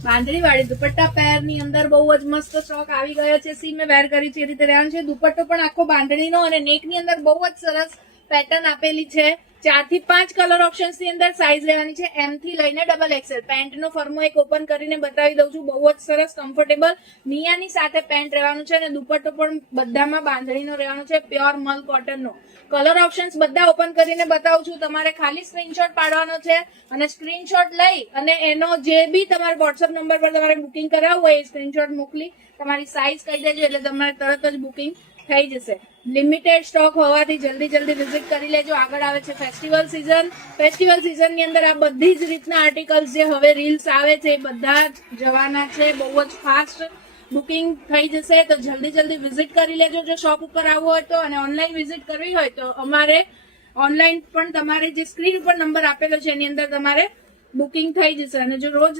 બાંધણી વાળી દુપટ્ટા પેર ની અંદર બહુ જ મસ્ત સ્ટોક આવી ગયો છે. સી મેં વેર કરી છે એ રીતે રહેવાનું છે. દુપટ્ટો પણ આખો બાંધણીનો અને નેક ની અંદર બહુ જ સરસ પેટર્ન આપેલી છે. 4 થી 5 કલર ઓપ્શન્સ ની અંદર સાઈઝ રહેવાની છે. એમ થી લઈને ડબલ એક્સેલ. પેન્ટ નો ફર્મો એક ઓપન કરીને બતાવી દઉં છું. બહુ જ સરસ કમ્ફર્ટેબલ મિયાની સાથે પેન્ટ રહેવાનું છે અને દુપટ્ટો પણ બધામાં બાંધણીનો રહેવાનો છે. પ્યોર મલ કોટન નો. કલર ઓપ્શન્સ બધા ઓપન કરીને બતાવું છું. તમારે ખાલી સ્ક્રીનશોટ પાડવાનો છે અને સ્ક્રીનશોટ લઈ અને એનો જે બી તમારે વોટ્સઅપ નંબર પર તમારે બુકિંગ કરાવવું હોય એ સ્ક્રીનશોટ મોકલી તમારી સાઈઝ કહી દેજો એટલે તમારે તરત જ બુકિંગ થઈ જશે. લિમિટેડ સ્ટોક હોવાથી જલ્દી વિઝિટ કરી લેજો. આગળ આવે છે ફેસ્ટિવલ સિઝન. ફેસ્ટિવલ સિઝન ની અંદર આ બધી જ રીતના આર્ટિકલ્સ જે હવે રીલ્સ આવે છે એ બધા જ જવાના છે. બહુ જ ફાસ્ટ બુકિંગ થઈ જશે તો જલ્દી વિઝિટ કરી લેજો જો શોપ ઉપર આવવું હોય તો. અને ઓનલાઈન વિઝિટ કરવી હોય તો અમારે ઓનલાઈન પણ તમારે જે સ્ક્રીન ઉપર નંબર આપેલો છે એની અંદર તમારે બુકિંગ થઈ જશે. અને જો રોજ